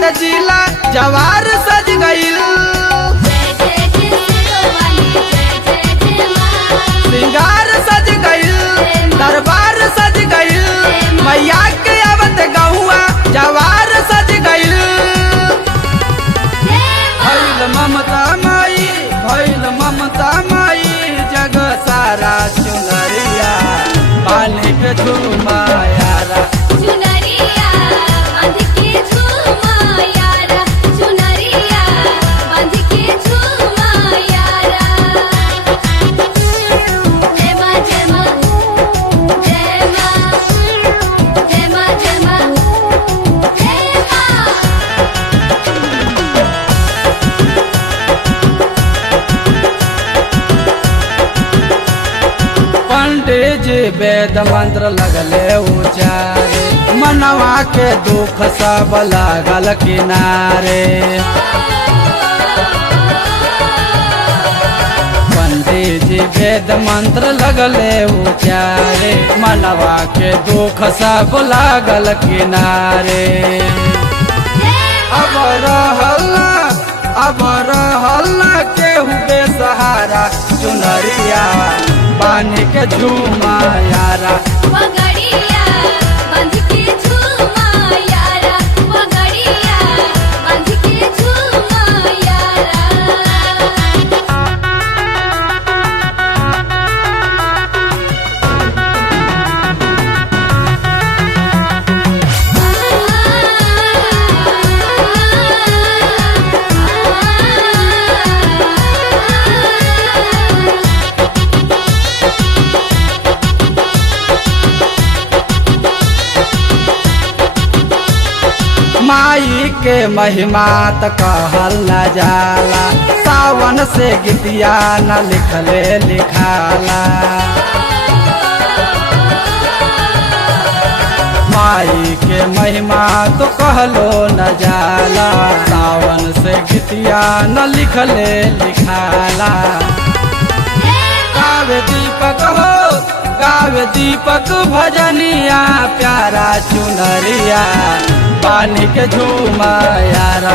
त जिला जवार सज गईल। सिंगार सज गईल, दरबार सज गईल, मैया के आवत गहुआ जवार सज गईल। भइल ममता माई, भइल ममता माई, जग सारा चुनरिया बानी के झूमा यारा। चुनरिया बांध के झूमा यारा, चुनरिया बांध के झूमा यारा। जय मां जय मां जय मां जय मां जय मां जय मां। पंडित जी वेद मंत्र लगले उचारे, मनवा के दुख सब लागल किनारे। पंडित जी वेद मंत्र लगले उचारे, मनवा के दुख सब लागल किनारे। अब रहला केहू बेसहारा, चुनरिया बानी के झूमा यारा। पगड़िया बांध के झूमा यारा, पगड़िया बांध के झूमा यारा। माई के महिमा त कहल न जाला, सावन से गीतिया न लिखले लिखाला। माई के महिमा तो कहलो न जाला, सावन से गीतिया न लिखले लिखाला। गावे दीपक हो, गावे दीपक भजनिया प्यारा, चुनरिया बानी के झूमा यारा।